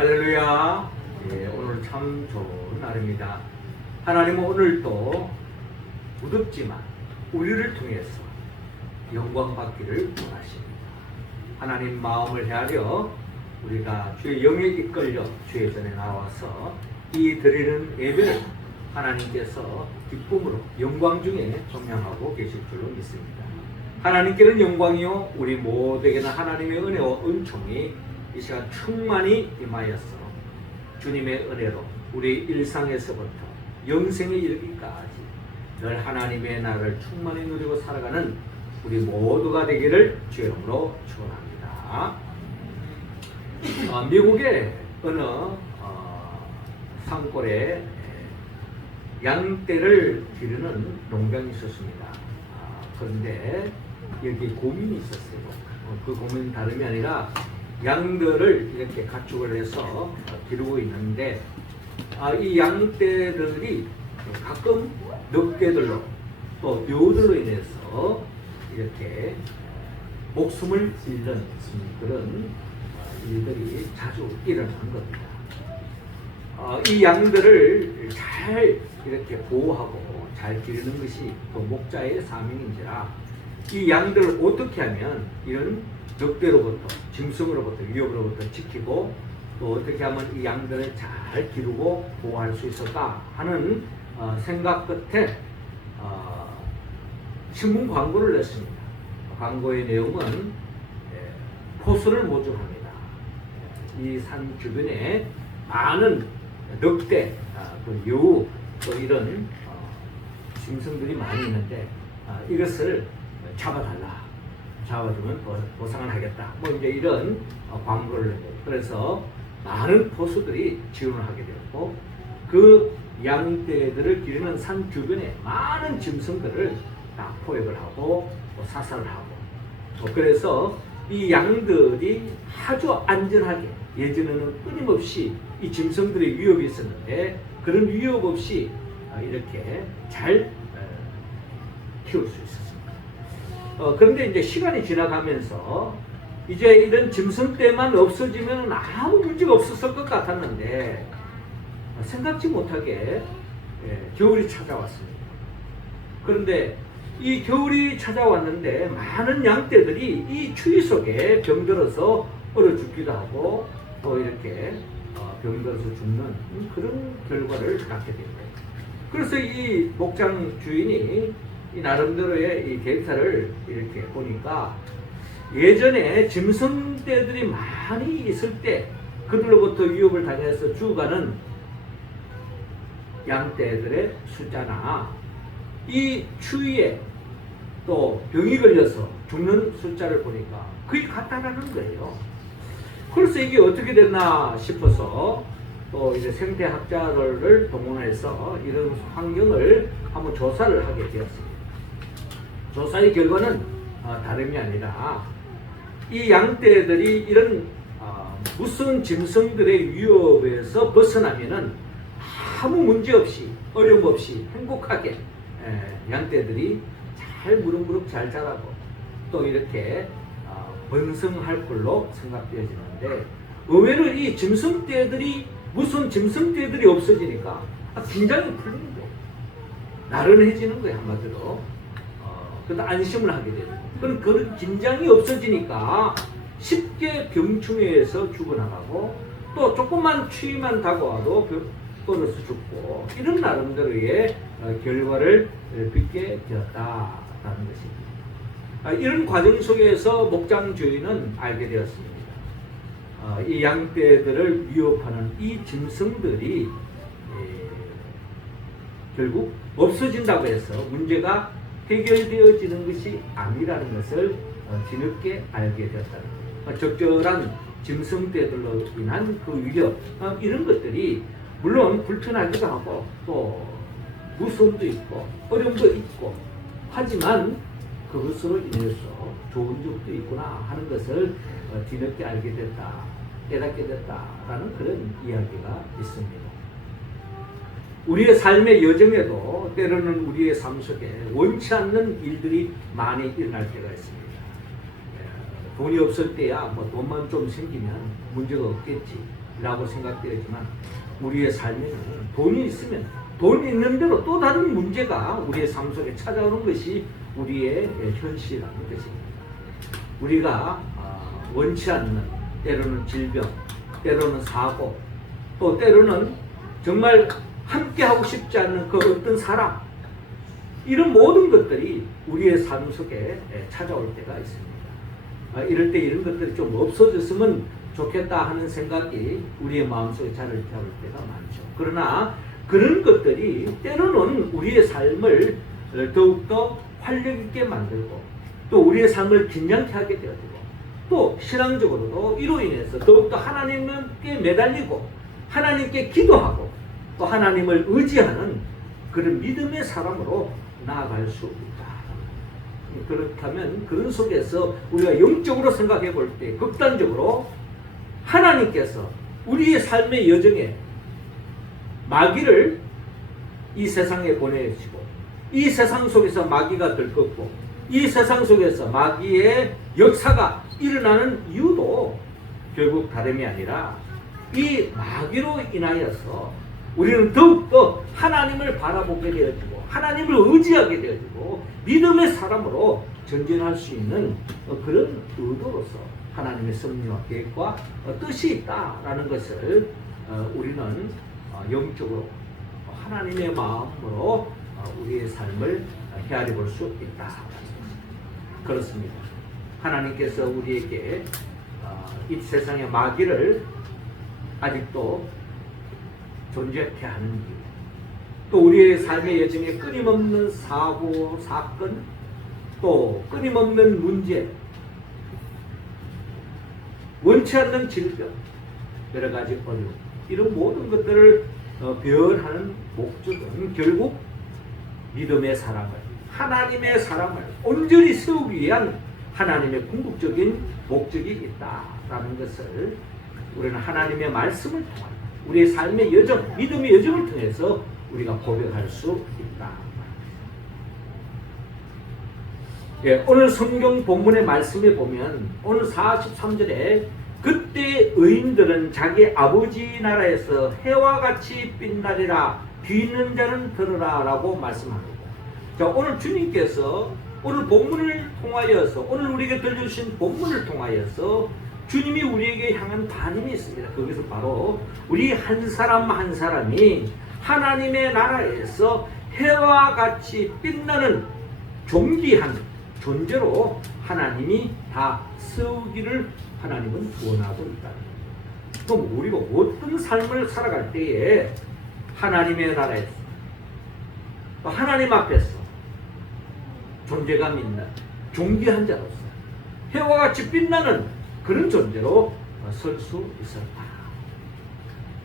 할렐루야. 예, 오늘 참 좋은 날입니다. 하나님은 오늘도 무덥지만 우리를 통해서 영광 받기를 원하십니다. 하나님 마음을 헤아려 우리가 주의 영에 이끌려 주의 전에 나와서 이 드리는 예배를 하나님께서 기쁨으로 영광 중에 동행하고 계실 줄로 믿습니다. 하나님께는 영광이요 우리 모두에게는 하나님의 은혜와 은총이 이 시간 충만히 임하였어 주님의 은혜로 우리 일상에서부터 영생에 이르기까지 늘 하나님의 나라를 충만히 누리고 살아가는 우리 모두가 되기를 주의 이름으로 축원합니다. 미국의 어느 산골에 양떼를 기르는 농장이 있었습니다. 그런데 여기 고민이 있었어요. 그 고민은 다름이 아니라 양들을 이렇게 가축을 해서 기르고 있는데 이 양떼들이 가끔 늑대들로 또 묘들로 인해서 이렇게 목숨을 잃는 그런 일들이 자주 일어나는 겁니다. 이 양들을 잘 이렇게 보호하고 잘 기르는 것이 또 목자의 사명인지라 이 양들을 어떻게 하면 이런 늑대로부터 짐승으로부터 위협으로부터 지키고 또 어떻게 하면 이 양들을 잘 기르고 보호할 수 있을까 하는 생각 끝에 신문 광고를 냈습니다. 광고의 내용은 포수를 모집합니다. 이 산 주변에 많은 늑대, 여우 또 이런 짐승들이 많이 있는데 이것을 잡아달라. 잡아주면 보상을 하겠다. 뭐 이제 이런 광고를 내고 그래서 많은 포수들이 지원을 하게 되었고 그 양떼들을 기르는 산 주변에 많은 짐승들을 다 포획을 하고 또 사살을 하고 또 그래서 이 양들이 아주 안전하게 예전에는 끊임없이 이 짐승들의 위협이 있었는데 그런 위협 없이 이렇게 잘 키울 수 있었습니다. 그런데 이제 시간이 지나가면서 이제 이런 짐승떼만 없어지면 아무 문제가 없었을 것 같았는데 생각지 못하게 겨울이 찾아왔습니다. 그런데 이 겨울이 찾아왔는데 많은 양떼들이 이 추위 속에 병들어서 얼어 죽기도 하고 또 이렇게 병들어서 죽는 그런 결과를 낳게 된 거예요. 그래서 이 목장 주인이 이 나름대로의 이 데이터를 이렇게 보니까 예전에 짐승떼들이 많이 있을 때 그들로부터 위협을 당해서 죽어가는 양떼들의 숫자나 이 추위에 또 병이 걸려서 죽는 숫자를 보니까 거의 같다라는 거예요. 그래서 이게 어떻게 됐나 싶어서 또 이제 생태학자를 동원해서 이런 환경을 한번 조사를 하게 되었습니다. 조사의 결과는 다름이 아니라 이 양떼들이 이런 무슨 짐승들의 위협에서 벗어나면은 아무 문제 없이 어려움 없이 행복하게 양떼들이 잘 무럭무럭 잘 자라고 또 이렇게 번성할 걸로 생각되어지는데 의외로 이 짐승떼들이 무슨 짐승떼들이 없어지니까 긴장이 풀리는 거예요. 나른해지는 거예요. 한마디로. 그래서 안심을 하게 되죠. 그럼 그런 긴장이 없어지니까 쉽게 병충해에서 죽어나가고 또 조금만 추위만 다가와도 떨어서 죽고 이런 나름대로의 결과를 빚게 되었다라는 것입니다. 이런 과정 속에서 목장 주인은 알게 되었습니다. 이 양떼들을 위협하는 이 짐승들이 결국 없어진다고 해서 문제가 해결되어지는 것이 아니라는 것을 뒤늦게 알게 되었다는 거예요. 적절한 짐승떼들로 인한 그 위협 이런 것들이 물론 불편하기도 하고 또 무서움도 있고 어려움도 있고 하지만 그것으로 인해서 좋은 점도 있구나 하는 것을 뒤늦게 알게 됐다, 깨닫게 됐다라는 그런 이야기가 있습니다. 우리의 삶의 여정에도 때로는 우리의 삶 속에 원치 않는 일들이 많이 일어날 때가 있습니다. 돈이 없을 때야 뭐 돈만 좀 생기면 문제가 없겠지. 삶이라고 생각되지만 우리의 삶에는 돈이 있으면 돈 있는 대로 또 다른 문제가 우리의 삶 속에 찾아오는 것이 우리의 현실이라는 것입니다. 우리가 원치 않는 때로는 질병, 때로는 사고, 또 때로는 정말 함께하고 싶지 않는 그 어떤 사람, 이런 모든 것들이 우리의 삶 속에 찾아올 때가 있습니다. 이럴 때 이런 것들이 좀 없어졌으면 좋겠다 하는 생각이 우리의 마음속에 자리를 잡을 때가 많죠. 그러나 그런 것들이 때로는 우리의 삶을 더욱더 활력 있게 만들고 또 우리의 삶을 긴장케 하게 되어지고 또 신앙적으로도 이로 인해서 더욱더 하나님께 매달리고 하나님께 기도하고 또 하나님을 의지하는 그런 믿음의 사람으로 나아갈 수 있다. 그렇다면 그런 속에서 우리가 영적으로 생각해 볼 때 극단적으로 하나님께서 우리의 삶의 여정에 마귀를 이 세상에 보내주시고 이 세상 속에서 마귀가 들끓고 이 세상 속에서 마귀의 역사가 일어나는 이유도 결국 다름이 아니라 이 마귀로 인하여서 우리는 더욱더 하나님을 바라보게 되어지고 하나님을 의지하게 되어지고 믿음의 사람으로 전진할 수 있는 그런 의도로서 하나님의 섭리와 계획과 뜻이 있다라는 것을 우리는 영적으로 하나님의 마음으로 우리의 삶을 헤아려 볼 수 있다. 그렇습니다. 하나님께서 우리에게 이 세상의 마귀를 아직도 존재케 하는 이유, 또 우리의 삶의 여정에 끊임없는 사고, 사건, 또 끊임없는 문제, 원치 않는 질병, 여러 가지 어려움, 이런 모든 것들을 배열하는 목적은 결국 믿음의 사람을, 하나님의 사람을 온전히 세우기 위한 하나님의 궁극적인 목적이 있다라는 것을 우리는 하나님의 말씀을 통한 우리의 삶의 여정, 믿음의 여정을 통해서 우리가 고백할 수 있다. 예, 오늘 성경 본문의 말씀에 보면 오늘 43절에 그때 의인들은 자기 아버지 나라에서 해와 같이 빛나리라, 귀 있는 자는 들으라 라고 말씀합니다. 자, 오늘 주님께서 오늘 본문을 통하여서 오늘 우리에게 들려주신 본문을 통하여서 주님이 우리에게 향한 반응이 있습니다. 거기서 바로 우리 한 사람 한 사람이 하나님의 나라에서 해와 같이 빛나는 존귀한 존재로 하나님이 다 세우기를 하나님은 원하고 있다. 그럼 우리가 어떤 삶을 살아갈 때에 하나님의 나라에서 또 하나님 앞에서 존재감 있는 존귀한 자로서 해와 같이 빛나는 그런 존재로 설 수 있었다.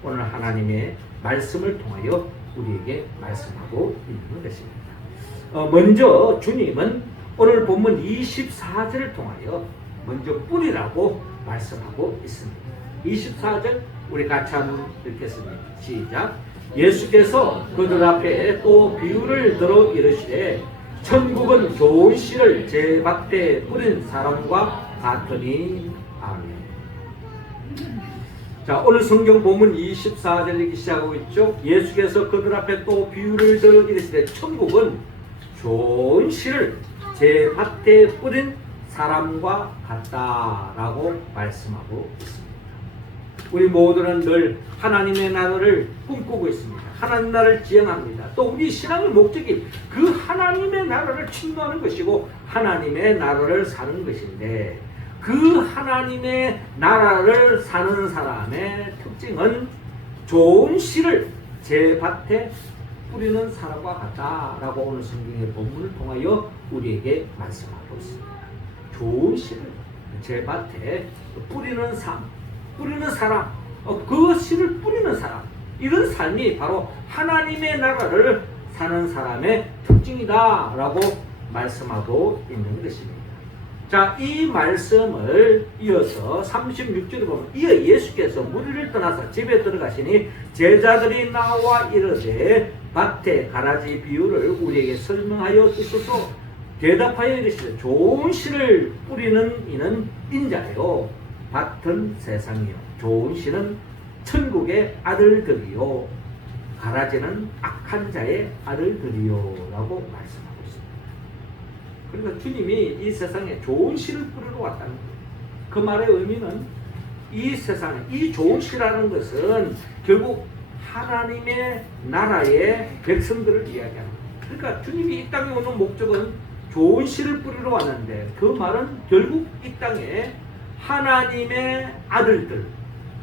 오늘 하나님의 말씀을 통하여 우리에게 말씀하고 있는 것입니다. 먼저 주님은 오늘 본문 24절을 통하여 먼저 뿌리라고 말씀하고 있습니다. 24절 우리 같이 한번 읽겠습니다. 시작. 예수께서 그들 앞에 또 비유를 들어 이르시되 천국은 좋은 씨를 제 밭에 뿌린 사람과 같으니. 아멘. 자, 오늘 성경 본문 24절 읽기 시작하고 있죠. 예수께서 그들 앞에 또 비유를 들어 이르시되 천국은 좋은 씨를 제 밭에 뿌린 사람과 같다라고 말씀하고 있습니다. 우리 모두는 늘 하나님의 나라를 꿈꾸고 있습니다. 하나님 나라를 지향합니다. 또 우리 신앙의 목적이 그 하나님의 나라를 침노하는 것이고 하나님의 나라를 사는 것인데 그 하나님의 나라를 사는 사람의 특징은 좋은 씨를 제 밭에 뿌리는 사람과 같다라고 오늘 성경의 본문을 통하여 우리에게 말씀하고 있습니다. 좋은 씨를 제 밭에 뿌리는 삶, 뿌리는 사람, 그 씨를 뿌리는 사람, 이런 삶이 바로 하나님의 나라를 사는 사람의 특징이다라고 말씀하고 있는 것입니다. 자, 이 말씀을 이어서 36절에 보면 이어 예수께서 무리를 떠나서 집에 들어가시니 제자들이 나와 이르되 밭에 가라지 비유를 우리에게 설명하여 주소서. 대답하여 이르시되 좋은 씨를 뿌리는 이는 인자요 밭은 세상이요 좋은 씨는 천국의 아들들이요 가라지는 악한 자의 아들들이요 라고 말씀하고 있습니다. 그러니까 주님이 이 세상에 좋은 씨를 뿌리러 왔다는 거예요. 그 말의 의미는 이 세상에 이 좋은 씨라는 것은 결국 하나님의 나라의 백성들을 이야기하는 거예요. 그러니까 주님이 이 땅에 오는 목적은 좋은 씨를 뿌리러 왔는데 그 말은 결국 이 땅에 하나님의 아들들,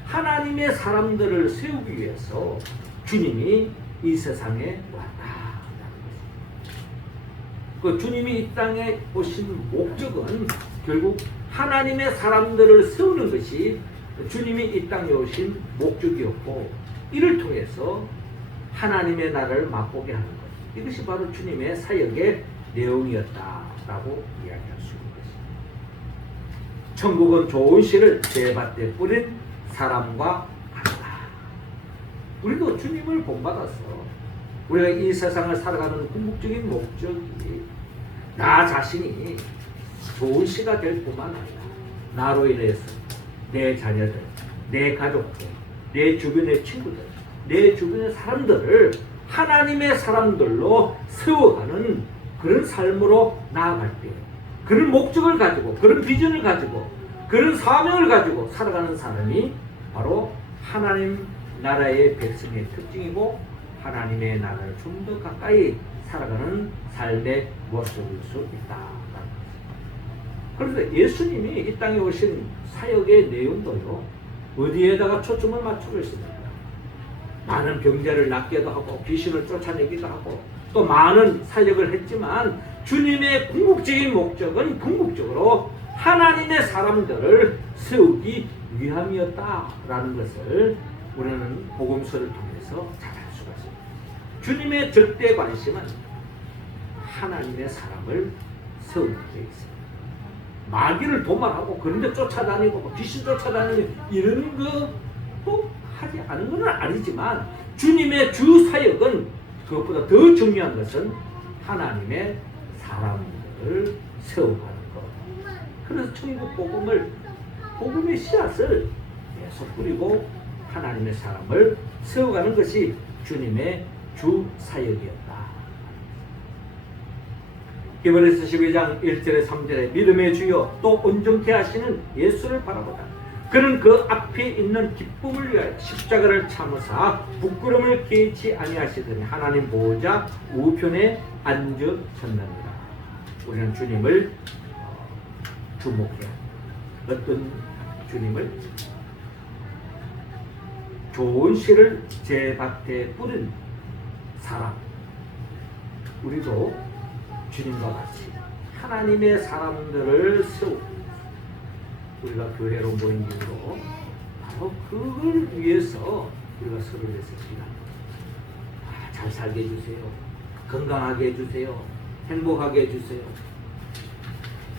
하나님의 사람들을 세우기 위해서 주님이 이 세상에 왔다라는 것입니다. 그 주님이 이 땅에 오신 목적은 결국 하나님의 사람들을 세우는 것이 주님이 이 땅에 오신 목적이었고 이를 통해서 하나님의 나라를 맛보게 하는 것. 이것이 바로 주님의 사역의 내용이었다라고 이야기할 수 있는 것입니다. 천국은 좋은 씨를 제밭에 뿌린 사람과 같다. 우리도 주님을 본받아서 우리가 이 세상을 살아가는 궁극적인 목적이 나 자신이 좋은 씨가 될 뿐만 아니라 나로 인해서 내 자녀들, 내 가족들, 내 주변의 친구들, 내 주변의 사람들을 하나님의 사람들로 세워가는 그런 삶으로 나아갈 때 그런 목적을 가지고 그런 비전을 가지고 그런 사명을 가지고 살아가는 사람이 바로 하나님 나라의 백성의 특징이고 하나님의 나라를 좀 더 가까이 살아가는 삶의 모습일 수 있다. 그래서 예수님이 이 땅에 오신 사역의 내용도요 어디에다가 초점을 맞추고 있습니까? 많은 병자를 낫게도 하고 귀신을 쫓아내기도 하고 또 많은 사역을 했지만 주님의 궁극적인 목적은 궁극적으로 하나님의 사람들을 세우기 위함이었다라는 것을 우리는 복음서를 통해서 잘 알 수가 있습니다. 주님의 절대 관심은 하나님의 사람을 세우는 데 있습니다. 마귀를 도말하고 그런데 쫓아다니고 귀신 쫓아다니고 이런 것도 하지 않은 것은 아니지만 주님의 주 사역은 그것보다 더 중요한 것은 하나님의 사람들을 세워가는 것. 그래서 천국 복음의 씨앗을 계속 뿌리고 하나님의 사람을 세워가는 것이 주님의 주 사역이었다. 히브리서 12장 1절에 3절에 믿음의 주여 또 온전케 하시는 예수를 바라보다 그는 그 앞에 있는 기쁨을 위하여 십자가를 참으사 부끄러움을 개의치 아니하시더니 하나님 보호자 우편에 앉으셨느니라. 우리는 주님을 주목해야 어떤 주님을 좋은 씨를 제 밭에 뿌린 사람. 우리도 주님과 같이 하나님의 사람들을 세우고 우리가 교회로 모인 이유로 바로 그걸 위해서 우리가 서로를 위해서 기도합니다. 잘 살게 해주세요. 건강하게 해주세요. 행복하게 해주세요.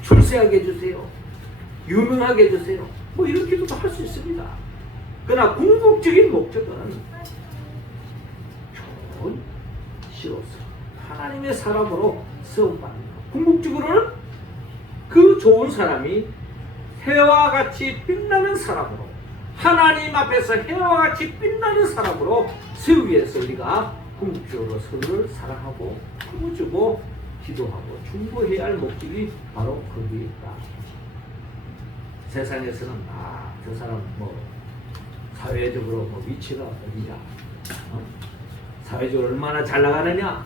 출세하게 해주세요. 유명하게 해주세요. 뭐 이런 기도도 할 수 있습니다. 그러나 궁극적인 목적은 좋은 씨로서 하나님의 사람으로 세움받는 것. 궁극적으로는 그 좋은 사람이 해와 같이 빛나는 사람으로 하나님 앞에서 해와 같이 빛나는 사람으로 세우기 위해서 우리가 궁극적으로 서로를 사랑하고 품어주고 기도하고 중보해야 할 목적이 바로 거기에 있다. 세상에서는 저 사람 사회적으로 위치가 어디냐, 사회적으로 얼마나 잘 나가느냐,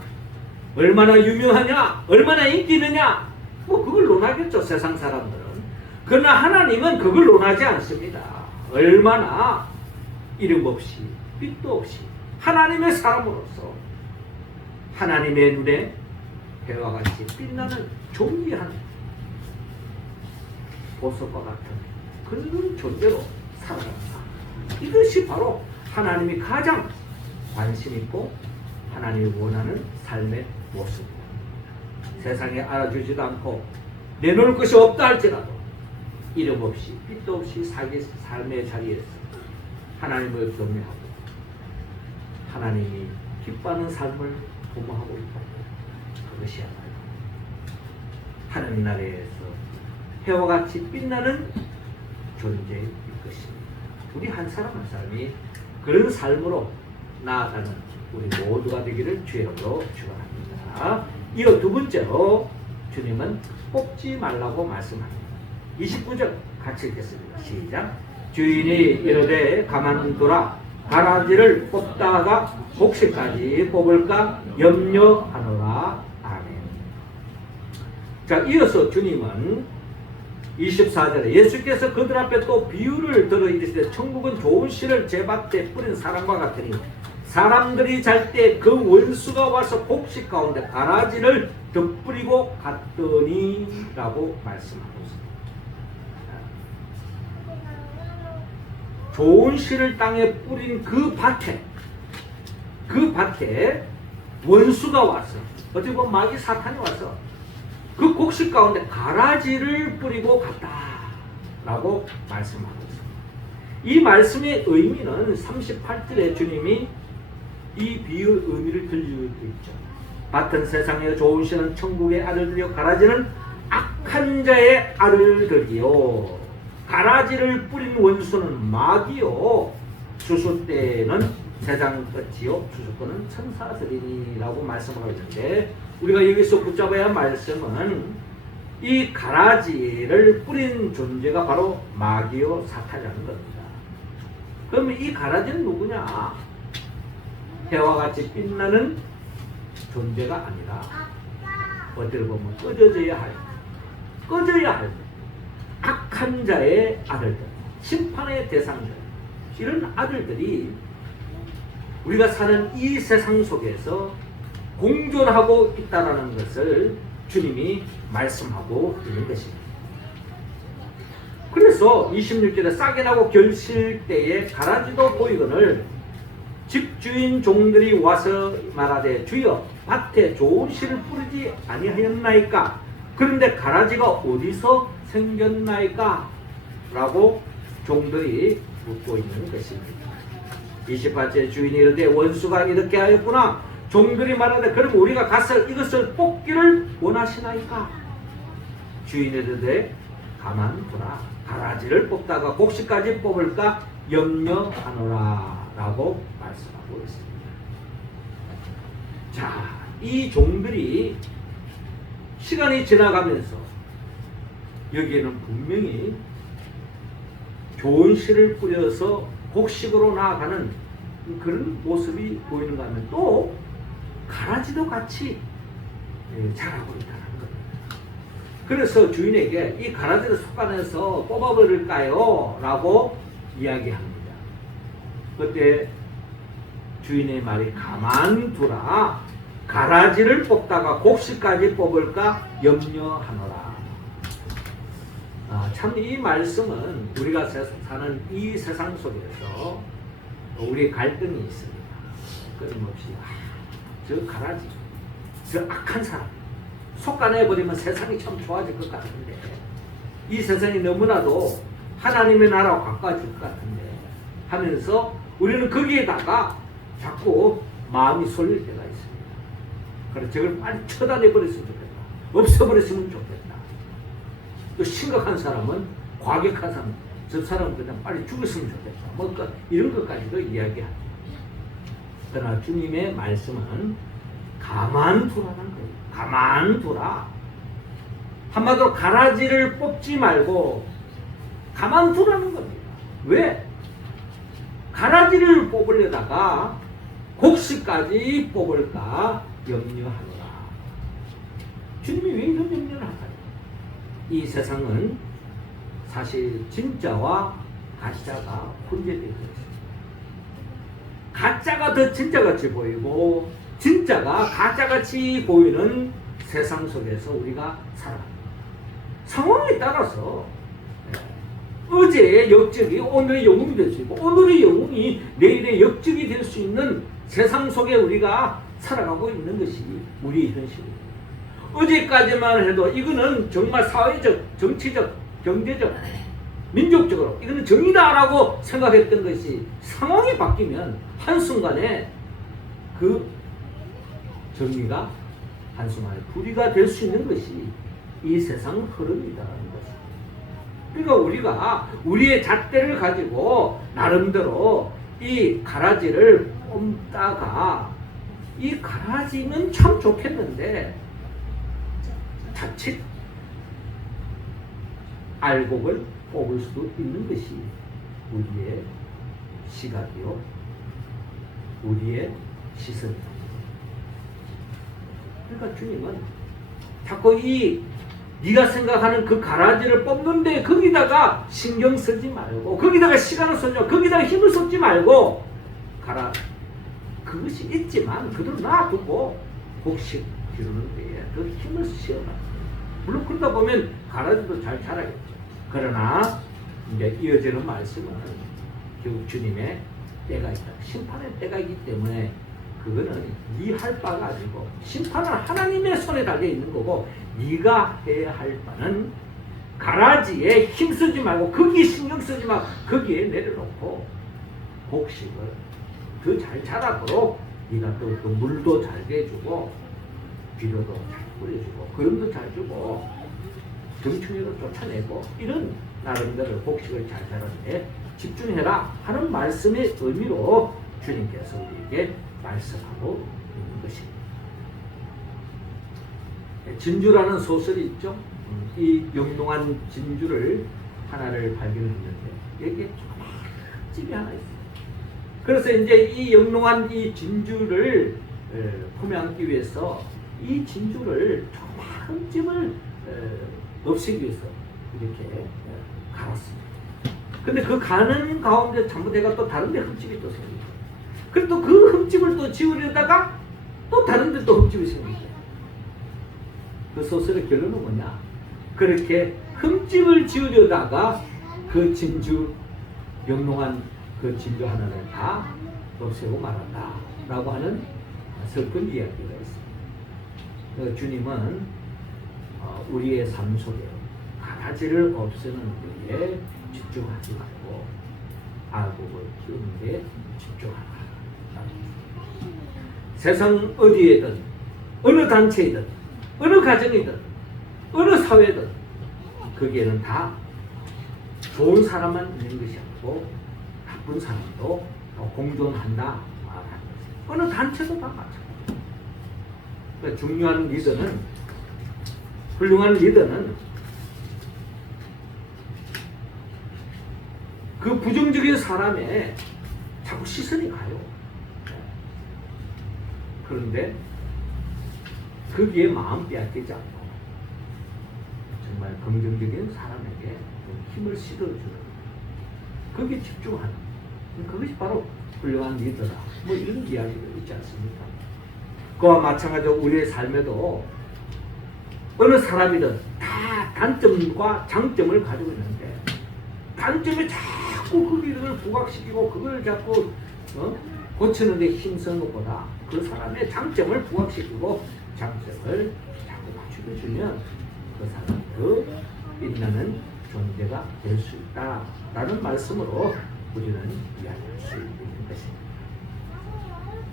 얼마나 유명하냐, 얼마나 인기 있느냐, 그걸 논하겠죠, 세상 사람들은. 그러나 하나님은 그걸 논하지 않습니다. 얼마나 이름 없이 빛도 없이 하나님의 사람으로서 하나님의 눈에 해와 같이 빛나는 존귀한 보석과 같은 그런 존재로 살아간다. 이것이 바로 하나님이 가장 관심 있고 하나님이 원하는 삶의 모습입니다. 세상에 알아주지도 않고 내놓을 것이 없다 할지라도 이름 없이 빛도 없이 삶의 자리에서 하나님을 경외하고 하나님이 기뻐하는 삶을 도모하고 있다. 그것이야말로 하나님 나라에서 해와 같이 빛나는 존재일 것입니다. 우리 한 사람 한 사람이 그런 삶으로 나아가는 우리 모두가 되기를 주의 이름으로 축원합니다. 이어 두 번째로 주님은 뽑지 말라고 말씀합니다. 29절 같이 읽겠습니다. 시작. 주인이 이르되 가만두라 가라지를 뽑다가 곡식까지 뽑을까 염려하노라. 아멘. 자, 이어서 주님은 24절에 예수께서 그들 앞에 또 비유를 들어 이르시되 천국은 좋은 씨를 제밭에 뿌린 사람과 같으니 사람들이 잘 때 그 원수가 와서 곡식 가운데 가라지를 덧뿌리고 갔더니 라고 말씀하고 있습니다. 좋은 씨를 땅에 뿌린 그 밭에 원수가 왔어. 어떻게 보면 마귀 사탄이 왔어. 그 곡식 가운데 가라지를 뿌리고 갔다 라고 말씀하고 있습니다. 이 말씀의 의미는 38절에 주님이 이 비유의 의미를 들려주고 있죠. 밭은 세상의 좋은 씨는 천국의 아들들이요 가라지는 악한 자의 아들들이요 가라지를 뿌린 원수는 마귀요 추수 때는 세상 끝이요 추수 때는 천사들이라고 말씀하고 있는데 우리가 여기서 붙잡아야 할 말씀은 이 가라지를 뿌린 존재가 바로 마귀요 사탄이라는 겁니다. 그러면 이 가라지는 누구냐? 해와 같이 빛나는 존재가 아니라 어떻게 보면 꺼져야 할 악한 자의 아들들, 심판의 대상들, 이런 아들들이 우리가 사는 이 세상 속에서 공존하고 있다는 것을 주님이 말씀하고 있는 것입니다. 그래서 26절에 싹이 나고 결실 때에 가라지도 보이거늘 집주인 종들이 와서 말하되 주여 밭에 좋은 씨를 뿌리지 아니하였나이까? 그런데 가라지가 어디서 생겼나이까? 라고 종들이 묻고 있는 것입니다. 28절 주인이 이르되 원수가 이렇게 하였구나. 종들이 말하되 그럼 우리가 가서 이것을 뽑기를 원하시나이까? 주인이 이르되 가만두라. 가라지를 뽑다가 곡식까지 뽑을까 염려하노라 라고 말씀하고 있습니다. 자, 이 종들이 시간이 지나가면서 여기에는 분명히 좋은 씨를 뿌려서 곡식으로 나아가는 그런 모습이 보이는가 하면 또 가라지도 같이 자라고 있다는 겁니다. 그래서 주인에게 이 가라지를 솎아내서 뽑아버릴까요? 라고 이야기합니다. 그때 주인의 말이 가만두라. 가라지를 뽑다가 곡식까지 뽑을까 염려하노라. 참 이 말씀은 우리가 사는 이 세상 속에서 우리 갈등이 있습니다. 끊임없이 저 가라지, 저 악한 사람 솎아내버리면 세상이 참 좋아질 것 같은데 이 세상이 너무나도 하나님의 나라와 가까워질 것 같은데 하면서 우리는 거기에다가 자꾸 마음이 쏠릴 때가 있습니다. 그래서 저걸 빨리 처단해버렸으면 좋겠다. 없애버렸으면 좋겠다. 또 심각한 사람은, 과격한 사람, 저 사람은 그냥 빨리 죽었으면 좋겠다. 뭐 이런 것까지도 이야기합니다. 그러나 주님의 말씀은 가만두라는 거예요. 가만두라. 한마디로 가라지를 뽑지 말고 가만두라는 겁니다. 왜? 가라지를 뽑으려다가 곡식까지 뽑을까 염려하노라. 주님이 왜 이런 염려를 할까요? 이 세상은 사실 진짜와 가짜가 혼재되어 있습니다. 가짜가 더 진짜같이 보이고 진짜가 가짜같이 보이는 세상 속에서 우리가 살아갑니다. 상황에 따라서 어제의 역적이 오늘의 영웅이 될 수 있고 오늘의 영웅이 내일의 역적이 될 수 있는 세상 속에 우리가 살아가고 있는 것이 우리의 현실입니다. 어제까지만 해도 이거는 정말 사회적, 정치적, 경제적, 민족적으로 이거는 정의다라고 생각했던 것이 상황이 바뀌면 한순간에 그 정의가 한순간에 불의가 될 수 있는 것이 이 세상 흐름이다라는 것입니다. 그러니까 우리가 우리의 잣대를 가지고 나름대로 이 가라지를 뽑다가 이 가라지는 참 좋겠는데 자칫 알곡을 뽑을 수도 있는 것이 우리의 시각이요, 우리의 시선입니다. 그러니까 주님은 자꾸 이 네가 생각하는 그 가라지를 뽑는데 거기다가 신경 쓰지 말고, 거기다가 시간을 쏘지 말고, 거기다가 힘을 쏟지 말고, 그것이 있지만 그대로 놔두고 곡식 기르는 데에 그 힘을 씌워라. 물론 그러다 보면 가라지도 잘 자라겠죠. 그러나 이제 이어지는 말씀은 결국 주님의 때가 있다. 심판의 때가 있기 때문에 그거는 네 할 바가 아니고 심판은 하나님의 손에 달려 있는 거고, 네가 해야 할 바는 가라지에 힘쓰지 말고, 거기에 신경 쓰지 말고 거기에 내려놓고 곡식을 더 잘 자라도록 네가 또 그 물도 잘 대주고 비료도 잘 뿌려주고 거름도 잘 주고 병충해도 쫓아내고 이런 나름대로 곡식을 잘 자라는데 집중해라 하는 말씀의 의미로 주님께서 우리에게 말씀하고 있는 것입니다. 진주라는 소설이 있죠. 이 영롱한 진주를 하나를 발견했는데 여기에 집이 하나 있어요. 그래서 이제 이 영롱한 이 진주를 포명하기 위해서 이 진주를 조그마한 집을 없애기 위해서 이렇게 갈았습니다. 근데 그 가는 가운데 잘못해가 또 다른 데 흠집이 또 생기고, 그리고 또 그 흠집을 또 지우려다가 또 다른 데 또 흠집이 생기고, 그 소설의 결론은 뭐냐? 그렇게 흠집을 지우려다가 그 진주, 영롱한 그 진주 하나를 다 없애고 말았다 라고 하는 슬픈 이야기가 있습니다. 주님은 우리의 삶 속에 가라지를 없애는 데에 집중하지 말고 알곡을 키우는 데 집중하라. 세상 어디에든 어느 단체이든 어느 가정이든 어느 사회든 거기에는 다 좋은 사람만 있는 것이 아니고 나쁜 사람도 공존한다. 어느 단체도 다 마찬가지입니다. 그러니까 중요한 리더는, 훌륭한 리더는 그 부정적인 사람에 자꾸 시선이 가요. 그런데 거기에 마음 빼앗기지 않고 정말 긍정적인 사람에게 힘을 실어주는, 거기에 집중하는, 그것이 바로 훌륭한 리더다. 뭐 이런 이야기가 있지 않습니까? 그와 마찬가지로 우리의 삶에도 어느 사람이든 다 단점과 장점을 가지고 있는데 단점에 자꾸 거기를 부각시키고 그걸 자꾸 고치는 데 힘쓰는 것보다 그 사람의 장점을 부각시키고 장점을 자꾸 맞춰주면 그 사람이 더 빛나는 존재가 될 수 있다라는 말씀으로 우리는 이야기할 수 있는 것입니다.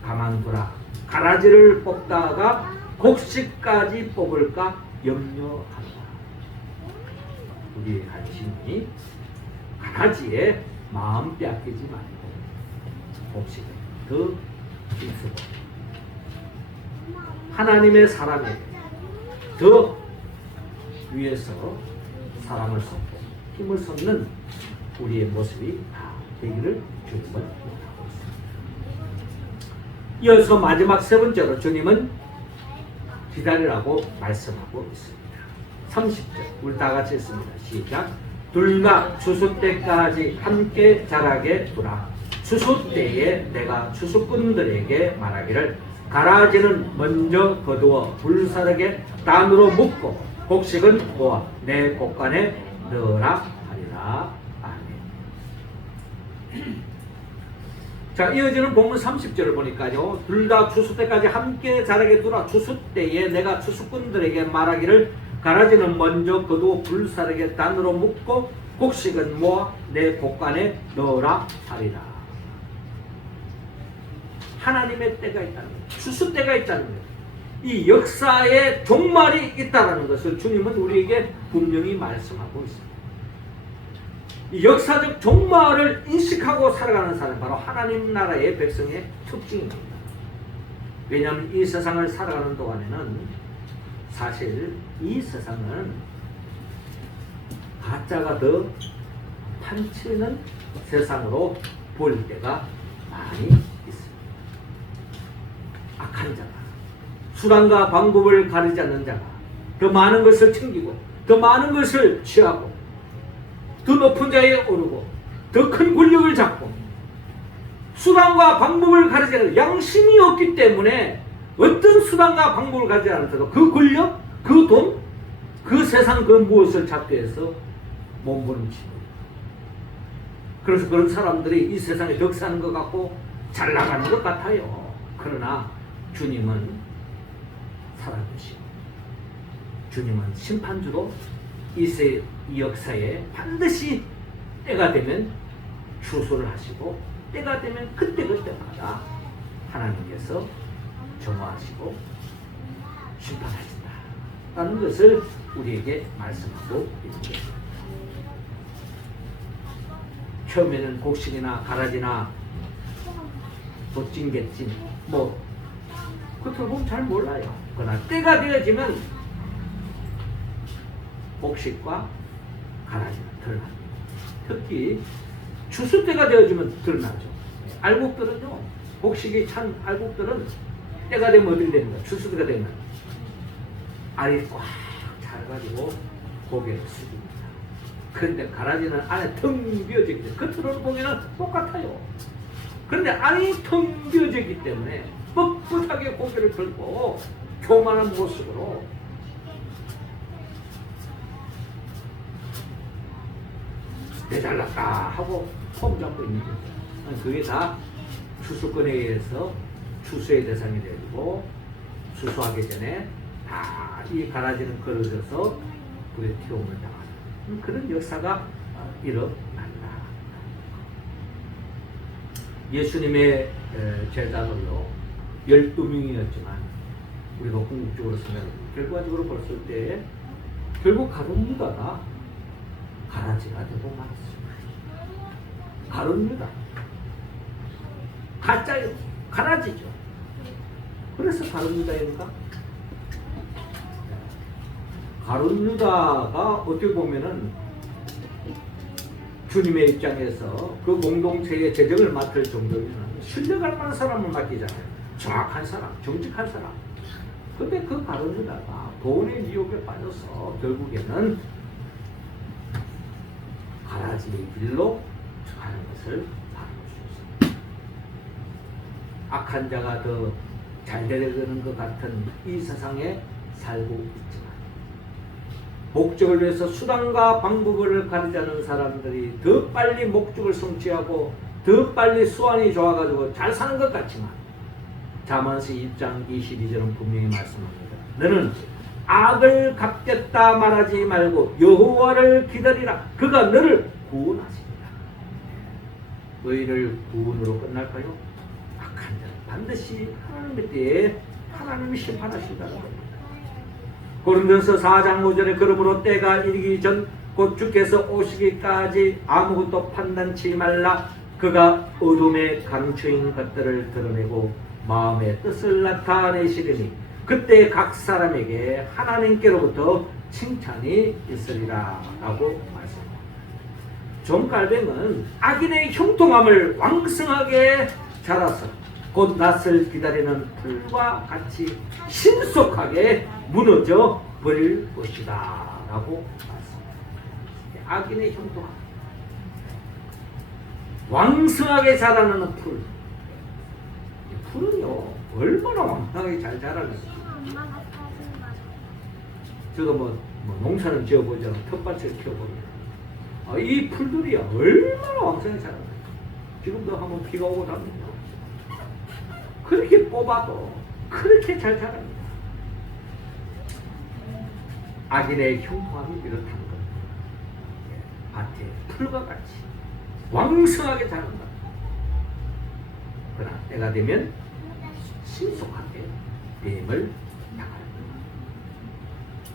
가만두라. 가라지를 뽑다가 곡식까지 뽑을까 염려한다. 우리의 관심이 가라지에 마음 빼앗기지 말고 곡식을 더 힘쓰고 하나님의 사람에게 더 위에서 사랑을 쏟고 힘을 쏟는 우리의 모습이 다 되기를 주님은 원하고 있습니다. 이어서 마지막 세 번째로 주님은 기다리라고 말씀하고 있습니다. 30절 우리 다 같이 했습니다. 시작. 둘 다 추수 때까지 함께 자라게 두라. 추수 때에 내가 추수꾼들에게 말하기를 가라지는 먼저 거두어 불사르게 단으로 묶고 곡식은 모아 내 곡간에 넣으라 하리라. 아멘. 자, 이어지는 본문 30절을 보니까요, 둘 다 추수 때까지 함께 자라게 두라. 추수 때에 내가 추수꾼들에게 말하기를 가라지는 먼저 거두어 불사르게 단으로 묶고 곡식은 모아 내 곡간에 넣으라 하리라. 하나님의 때가 있다는 거예요. 추수 때가 있다는 거예요. 이 역사의 종말이 있다는 것을 주님은 우리에게 분명히 말씀하고 있습니다. 이 역사적 종말을 인식하고 살아가는 사람은 바로 하나님 나라의 백성의 특징입니다. 왜냐하면 이 세상을 살아가는 동안에는 사실 이 세상은 가짜가 더 판치는 세상으로 보일 때가 많이 있습니다. 악한 자가, 수단과 방법을 가리지 않는 자가 더 많은 것을 챙기고 더 많은 것을 취하고 더 높은 자에 오르고 더 큰 권력을 잡고 수단과 방법을 가리지 않는 양심이 없기 때문에 어떤 수단과 방법을 가리지 않더라도 그 권력, 그 돈, 그 세상 그 무엇을 잡기 위해서 몸부림치고 그래서 그런 사람들이 이 세상에 덕사하는 것 같고 잘 나가는 것 같아요. 그러나 주님은 살아계시고 주님은 심판주로 이 역사에 반드시 때가 되면 추수를 하시고 때가 되면 그때마다 하나님께서 정화하시고 심판하신다라는 것을 우리에게 말씀하고 있는 것입니다. 처음에는 곡식이나 가라지나 도찐개찐 그것을 보면 잘 몰라요. 그러나 때가 되어지면 곡식과 가라지는 드러납니다. 특히 추수 때가 되어지면 드러나죠. 알곡들은요, 곡식이 찬 알곡들은 때가 되면 어떻게 됩니까? 추수 때가 되면 알이 꽉 차가지고 고개를 숙입니다. 그런데 가라지는 안에 텅 비어져 있기 때문에 겉으로 보기에는 똑같아요. 그런데 안이 텅 비어져 있기 때문에 뻣뻣하게 고개를 들고 교만한 모습으로 내 잘났다 하고 폼 잡고 있는 거죠. 그게 다 추수권에 의해서 추수의 대상이 되고 추수하기 전에 다 이 가라지는 걸어져서 불에 태움을 당하는 그런 역사가 일어난다. 예수님의 제자들로 12명이었지만 우리가 궁극적으로 생각하면 결과적으로 봤을 때 결국 가룟 유다가 가라지가 되고 말았습니다. 가룟 유다 가짜요, 가라지죠. 그래서 가룟 유다인가? 가룟 유다가 어떻게 보면은 주님의 입장에서 그 공동체의 재정을 맡을 정도면 신뢰할 만한 사람을 맡기잖아요. 정확한 사람, 정직한 사람. 근데 그 가룟 유다가 돈의 유혹에 빠져서 결국에는 가라지의 길로 가는 것을 바라볼 수 있습니다. 악한 자가 더 잘 되려는 것 같은 이 세상에 살고 있지만 목적을 위해서 수단과 방법을 가리자는 사람들이 더 빨리 목적을 성취하고 더 빨리 수완이 좋아가지고 잘 사는 것 같지만 잠언서 2장 22절은 분명히 말씀합니다. 너는 악을 갚겠다 말하지 말고 여호와를 기다리라. 그가 너를 구원하십니다. 의인을 구원으로 끝날까요? 악한 자는 반드시 하나님의 때에 하나님이 심판하신다는 겁니다. 고린도전서 4장 5절에 그러므로 때가 이르기 전 곧 주께서 오시기까지 아무것도 판단치 말라. 그가 어둠에 감추인 것들을 드러내고 마음의 뜻을 나타내시리니 그때 각 사람에게 하나님께로부터 칭찬이 있으리라 라고 말씀합니다. 존 칼뱅은 악인의 형통함을 왕성하게 자라서 곧 낯을 기다리는 풀과 같이 신속하게 무너져 버릴 것이다 라고 말씀합니다. 악인의 형통함, 왕성하게 자라는 풀. 풀은요 얼마나 왕성하게 잘 자라는지. 저도 뭐 농사는 지어보지 않고 텃밭을 키워보면 이 풀들이 얼마나 왕성하게 자라는지. 지금도 한번 비가 오고 나면 그렇게 뽑아도 그렇게 잘 자랍니다. 악인의 형통함이 이렇다는 겁니다. 밭에 풀과 같이 왕성하게 자란다. 그러나 때가 되면 신속하게 뱀을 당합니다.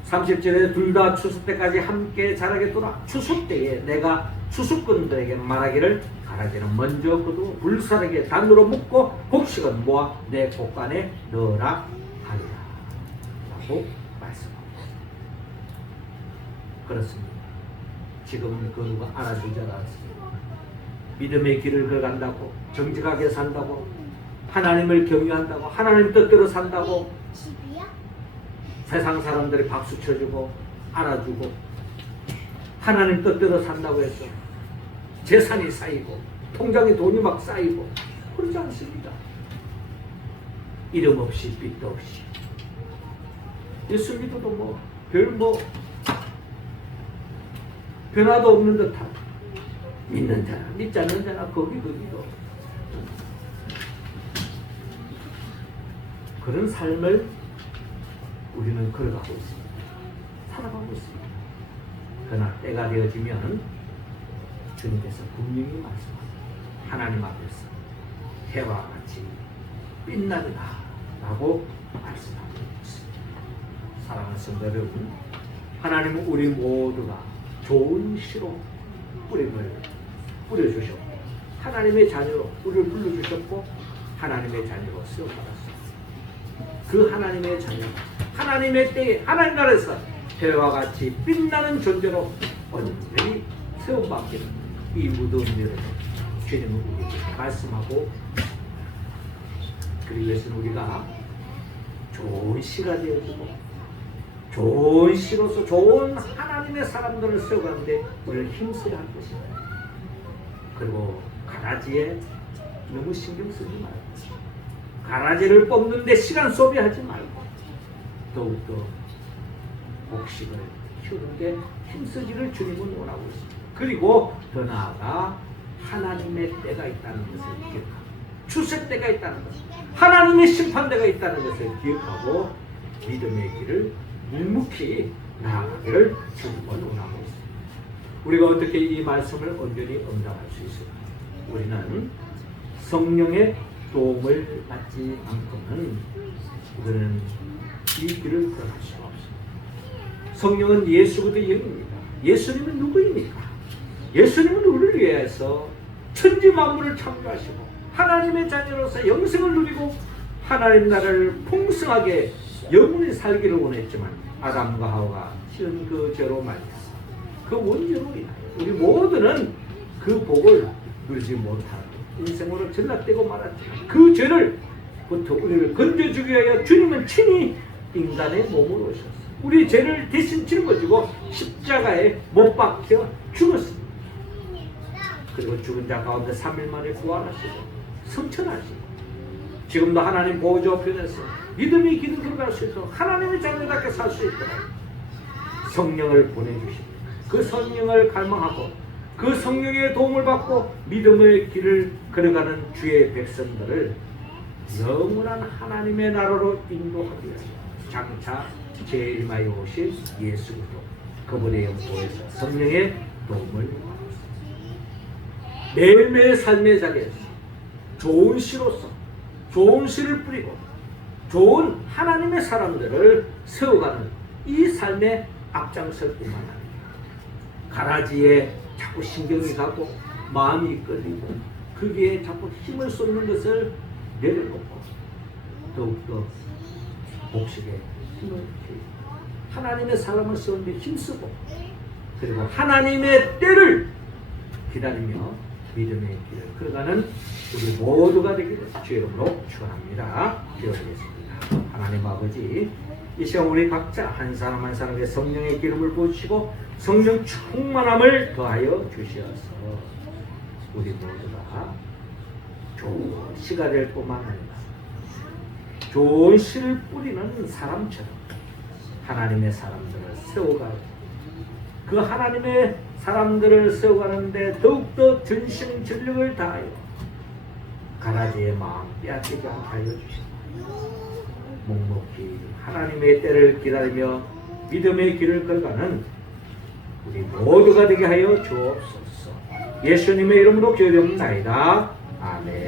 30절에 둘 다 추수 때까지 함께 자라게 두라. 추수 때에 내가 수수꾼들에게 말하기를 가라지는 먼저 거두어 불사르게 단으로 묶고 곡식은 모아 내 곡간에 넣으라 하리라 라고 말씀합니다. 그렇습니다. 지금 그 누가 알아주지 않았습니다. 믿음의 길을 걸어간다고, 정직하게 산다고, 하나님을 경외한다고, 하나님 뜻대로 산다고 세상 사람들이 박수 쳐주고 알아주고 하나님 뜻대로 산다고 해서 재산이 쌓이고 통장에 돈이 막 쌓이고 그러지 않습니다. 이름 없이 빛도 없이 예수 믿어도 별 변화도 없는 듯한 믿는 자나 믿지 않는 자나 거기도 그런 삶을 우리는 걸어가고 있습니다. 살아가고 있습니다. 그러나 때가 되어지면 주님께서 분명히 말씀합니다. 하나님 앞에서 해와 같이 빛나리라 라고 말씀합니다. 사랑하는 성도 여러분, 하나님은 우리 모두가 좋은 씨로 뿌림을 뿌려주셨고 하나님의 자녀로 우리를 불러주셨고 하나님의 자녀로 세워받았습니다. 그 하나님의 자녀, 하나님의 때에 하나님 나라에서 해와 같이 빛나는 존재로 온전히 세움받기를 이 무더운 여름에 주님은 우리에게 말씀하고 그리고 위해서는 우리가 좋은 씨가 되어주고 좋은 씨로서 좋은 하나님의 사람들을 세워가는데 우리를 힘써야 할 것입니다. 그리고 가라지에 너무 신경 쓰지 말고 가라지를 뽑는데 시간 소비하지 말고 더욱더 곡식을 키우는데 힘쓰기를 주님은 원하고 있습니다. 그리고 더 나아가 하나님의 때가 있다는 것을 기억하고 출세 때가 있다는 것, 하나님의 심판대가 있다는 것을 기억하고 믿음의 길을 묵묵히 나아가기를 주님은 원하고 있습니다. 우리가 어떻게 이 말씀을 온전히 응답할 수 있을까? 우리는 성령의 도움을 받지 않고는 우리는 이 길을 걸어갈 수가 없습니다. 성령은 예수부터의 영입니다. 예수님은 누구입니까? 예수님은 우리를 위해서 천지 만물을 창조하시고 하나님의 자녀로서 영생을 누리고 하나님 나라를 풍성하게 영원히 살기를 원했지만 아담과 하와가 지은 그 죄로 말미암아 그 원죄로 인하여 우리 모두는 그 복을 누리지 못하고 인생으로 전락되고 말았지만 그 죄를부터 우리를 건져주기 위하여 주님은 친히 인간의 몸으로 오셨어요. 우리 죄를 대신 짊어지고 십자가에 못 박혀 죽었습니다. 그리고 죽은 자 가운데 3일 만에 부활하시고 성천하시고 지금도 하나님 보호자 편에서 믿음이 길을 걸어갈 수 있도록 하나님의 자녀답게 살 수 있도록 성령을 보내주십니다. 그 성령을 갈망하고 그 성령의 도움을 받고 믿음의 길을 걸어가는 주의 백성들을 영원한 하나님의 나라로 인도하기 위하여 장차 제1마에 오실 예수 그리스도 그분의 영도에서 성령의 도움을 받습니다. 매일매일 삶의 자리에서 좋은 씨로서 좋은 씨를 뿌리고 좋은 하나님의 사람들을 세워가는 이 삶의 앞장설 뿐만 아니라 가라지에 자꾸 신경이 가고 마음이 끌리고 거기에 자꾸 힘을 쏟는 것을 내려놓고 더욱더 곡식에 힘을 기울이고 하나님의 사람을 세우는데 힘쓰고 그리고 하나님의 때를 기다리며 믿음의 길을 걸어가는 우리 모두가 되기를 주의 이름으로 축원합니다. 기도하겠습니다. 하나님 아버지, 이 시간 우리 각자 한 사람 한 사람의 성령의 기름을 부으시고 성령 충만함을 더하여 주시어서 우리 모두가 좋은 씨가 될 뿐만 아니라 좋은 씨를 뿌리는 사람처럼 하나님의 사람들을 세워가고 그 하나님의 사람들을 세워가는데 더욱더 전심 전력을 다하여 가라지의 마음 빼앗기지 않게 하여 주시고 묵묵히 하나님의 때를 기다리며 믿음의 길을 걸어가는 우리 모두가 되게 하여 주옵소서. 예수님의 이름으로 기도드립니다. 아멘.